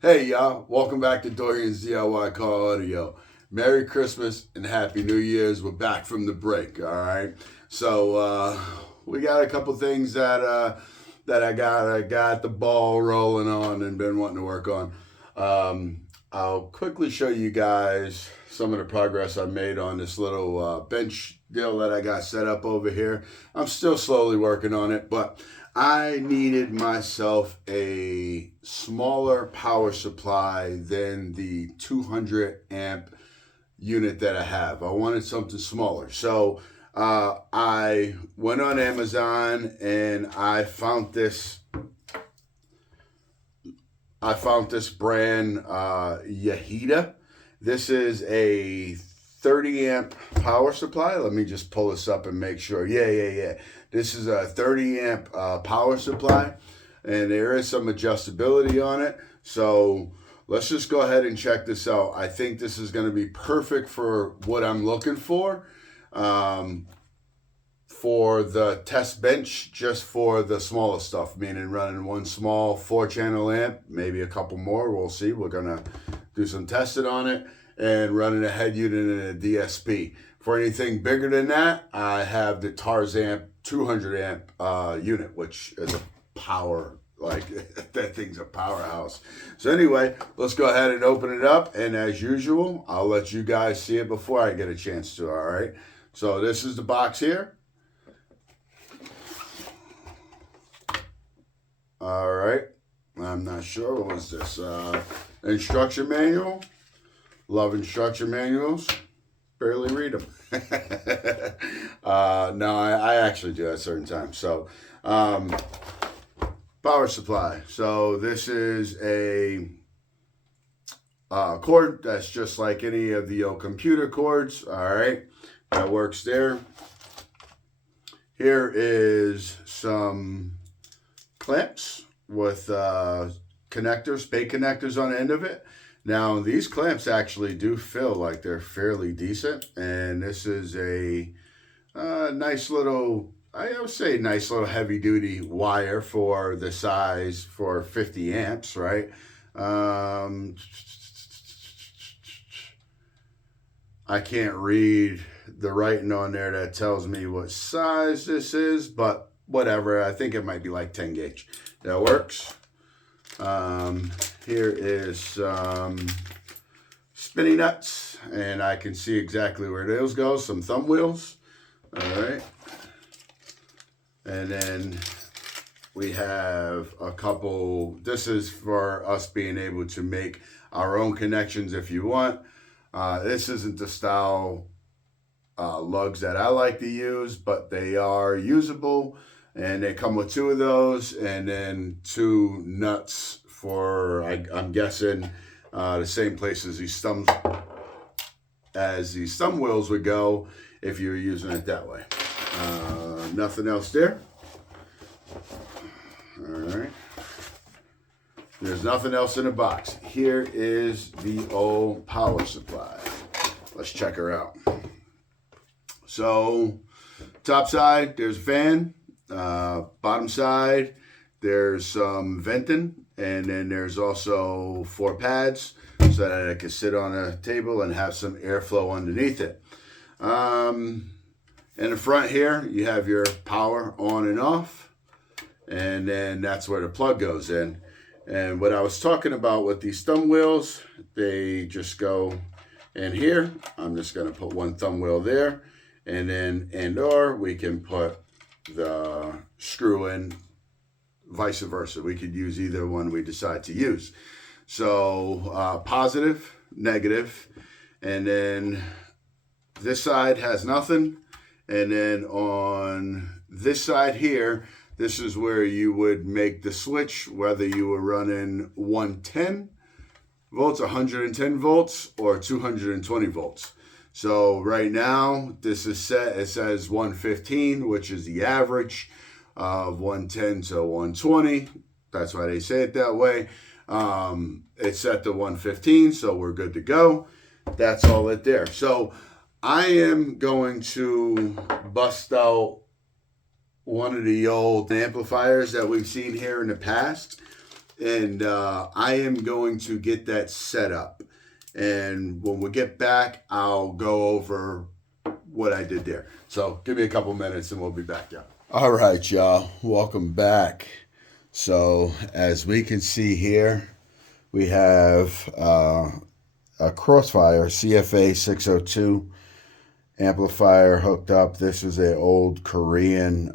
Hey y'all, welcome back to Doriansdiyaudio. Merry Christmas and Happy New Year's. We're back from the break, all right? So we got a couple things that I got the ball rolling on and been wanting to work on. I'll quickly show you guys some of the progress I made on this little bench deal that I got set up over here. I'm still slowly working on it, but I needed myself a smaller power supply than the 200 amp unit that I have. I wanted something smaller. So I went on Amazon and I found this brand, Yaheeda. This is a 30 amp power supply. Let me just pull this up and make sure. Yeah. This is a 30 amp power supply, and there is some adjustability on it. So let's just go ahead and check this out. I think this is going to be perfect for what I'm looking for the test bench, just for the smaller stuff, meaning running one small 4-channel amp, maybe a couple more. We'll see. We're going to do some testing on it, and running a head unit and a DSP. For anything bigger than that, I have the Tarzan 200 amp unit, which is a power, like that thing's a powerhouse. So anyway, let's go ahead and open it up, and as usual, I'll let you guys see it before I get a chance to, all right? So this is the box here. All right, I'm not sure, what was this? Instruction manual. Love instruction manuals. Barely read them. No, I actually do at certain times. So, power supply. So this is a cord that's just like any of the old computer cords. All right, that works there. Here is some clamps with connectors, bait connectors on the end of it. Now, these clamps actually do feel like they're fairly decent, and this is a nice little, I would say nice little heavy-duty wire for the size for 50 amps, right? I can't read the writing on there that tells me what size this is, but whatever. I think it might be like 10 gauge. That works. Here is some spinning nuts, and I can see exactly where those go. Some thumb wheels. All right. And then we have a couple. This is for us being able to make our own connections if you want. This isn't the style lugs that I like to use, but they are usable. And they come with 2 of those, and then 2 nuts for, I'm guessing, the same place as these thumb wheels would go if you were using it that way. Nothing else there. All right. There's nothing else in the box. Here is the old power supply. Let's check her out. So, top side, there's a fan. Bottom side, there's some venting, and then there's also 4 pads so that it can sit on a table and have some airflow underneath it. In the front here, you have your power on and off, and then that's where the plug goes in. And what I was talking about with these thumb wheels, they just go in here. I'm just going to put one thumb wheel there, and then or we can put the screw in, vice versa. We could use either one we decide to use. So positive, negative, and then this side has nothing, and then on this side here, this is where you would make the switch, whether you were running 110 volts, 110 volts, or 220 volts. So right now, this is set, it says 115, which is the average of 110 to 120. That's why they say it that way. It's set to 115, so we're good to go. That's all it there. So I am going to bust out one of the old amplifiers that we've seen here in the past. and I am going to get that set up. And when we get back, I'll go over what I did there. So give me a couple minutes and we'll be back, y'all. All right, y'all. Welcome back. So as we can see here, we have a Crossfire CFA 602 amplifier hooked up. This is an old Korean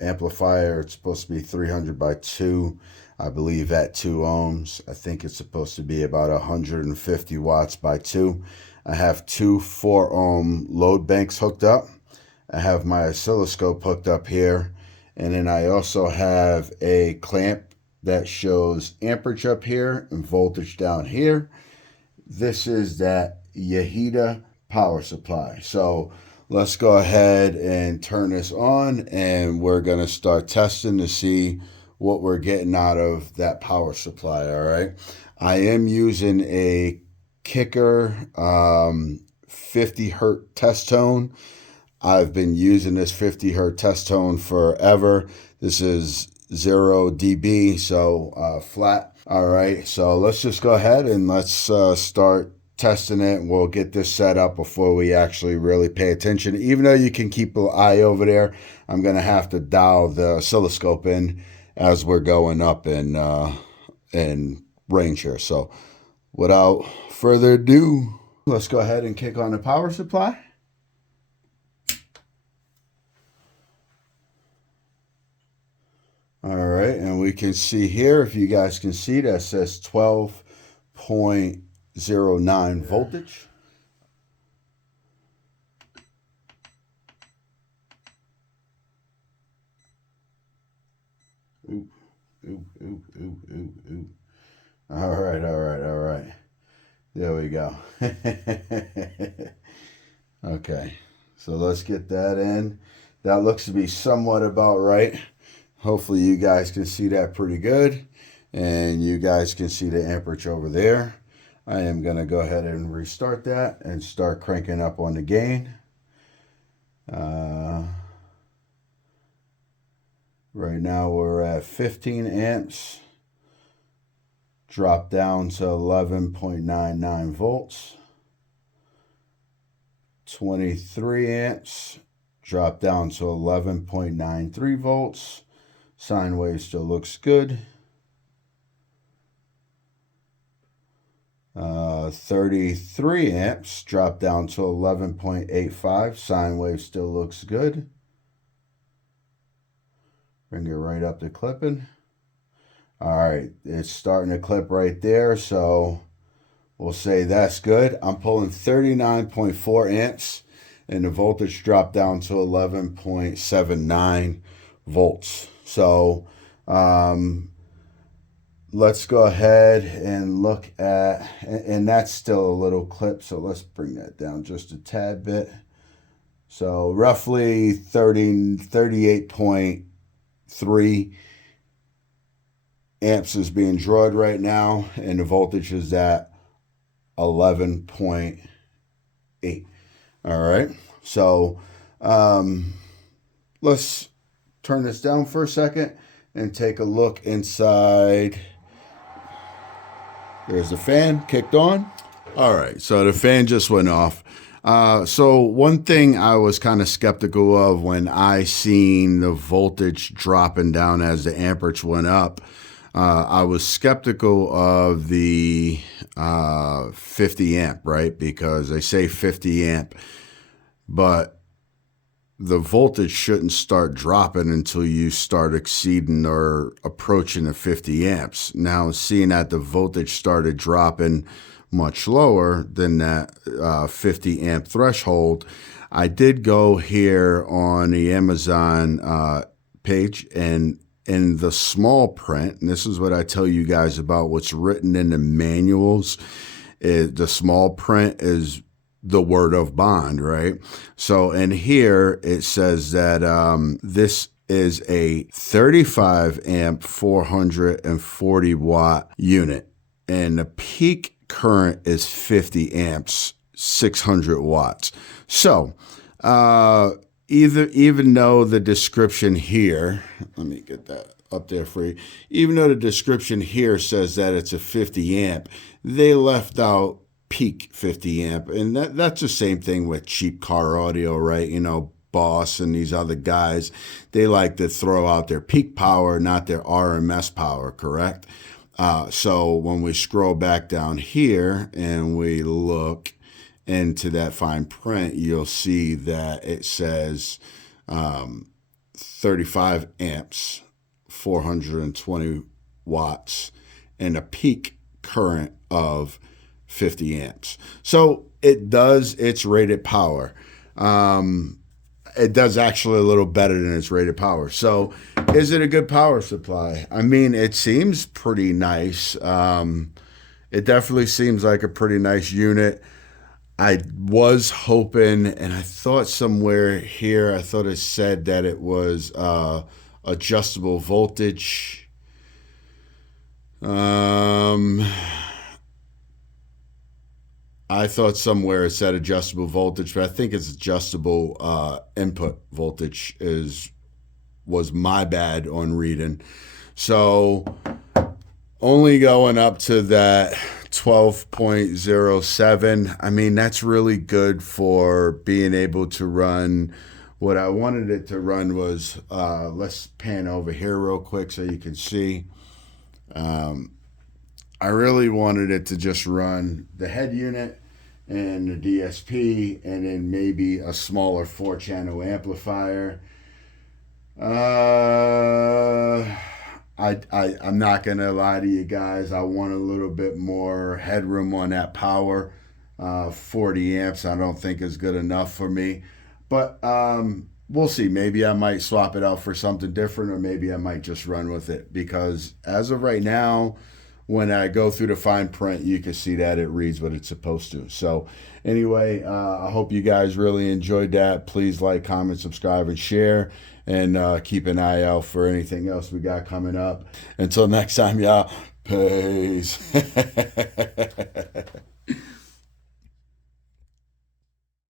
amplifier. It's supposed to be 300 by 2, I believe, at 2 ohms. I think it's supposed to be about 150 watts by 2. I have 2 4-ohm load banks hooked up. I have my oscilloscope hooked up here. And then I also have a clamp that shows amperage up here and voltage down here. This is that Yaheeda power supply. So let's go ahead and turn this on, and we're going to start testing to see what we're getting out of that power supply. All right. I am using a Kicker 50 hertz test tone. I've been using this 50 hertz test tone forever. This is 0 dB, so flat. All right, so let's just go ahead and let's start testing it. We'll get this set up before we actually really pay attention. Even though you can keep an eye over there, I'm going to have to dial the oscilloscope in as we're going up in range here. So without further ado, let's go ahead and kick on the power supply. All right, and we can see here, if you guys can see, that says 12.09 voltage. Ooh, ooh, ooh, ooh, ooh, ooh. All right, all right, all right. There we go. Okay, so let's get that in. That looks to be somewhat about right. Hopefully you guys can see that pretty good, and you guys can see the amperage over there. I am going to go ahead and restart that and start cranking up on the gain. Right now we're at 15 amps. Drop down to 11.99 volts. 23 amps. Drop down to 11.93 volts. Sine wave still looks good. 33 amps, drop down to 11.85. Sine wave still looks good. Bring it right up to clipping. All right, it's starting to clip right there, so we'll say that's good. I'm pulling 39.4 amps, and the voltage dropped down to 11.79 volts. So let's go ahead and look at, and that's still a little clip, so let's bring that down just a tad bit. So roughly 38.3 amps is being drawn right now, and the voltage is at 11.8. All right, so let's turn this down for a second and take a look inside. There's the fan kicked on. All right, so the fan just went off. So one thing I was kind of skeptical of when I seen the voltage dropping down as the amperage went up, I was skeptical of the 50 amp, right? Because they say 50 amp, but the voltage shouldn't start dropping until you start exceeding or approaching the 50 amps. Now, seeing that the voltage started dropping much lower than that 50 amp threshold, I did go here on the Amazon page, and in the small print, and this is what I tell you guys about what's written in the manuals, the small print is the word of bond, right? So in here, it says that this is a 35 amp, 440 watt unit, and the peak current is 50 amps, 600 watts. So even though the description here, let me get that up there for you. Even though the description here says that it's a 50 amp, they left out peak 50 amp. And that's the same thing with cheap car audio, right? You know, Boss and these other guys, they like to throw out their peak power, not their RMS power, correct? So when we scroll back down here and we look into that fine print, you'll see that it says 35 amps, 420 watts, and a peak current of 50 amps. So it does its rated power. It does actually a little better than its rated power. So is it a good power supply? I mean, it seems pretty nice. It definitely seems like a pretty nice unit. I was hoping, and I thought somewhere here, I thought it said that it was adjustable voltage. I thought somewhere it said adjustable voltage, but I think it's adjustable input voltage was my bad on reading. So only going up to that 12.07. I mean, that's really good for being able to run. What I wanted it to run was, let's pan over here real quick so you can see. I really wanted it to just run the head unit and the DSP and then maybe a smaller 4-channel amplifier. I'm not going to lie to you guys. I want a little bit more headroom on that power. 40 amps I don't think is good enough for me. But we'll see. Maybe I might swap it out for something different, or maybe I might just run with it. Because as of right now, when I go through the fine print, you can see that it reads what it's supposed to. So anyway, I hope you guys really enjoyed that. Please like, comment, subscribe, and share. And keep an eye out for anything else we got coming up. Until next time, y'all. Peace.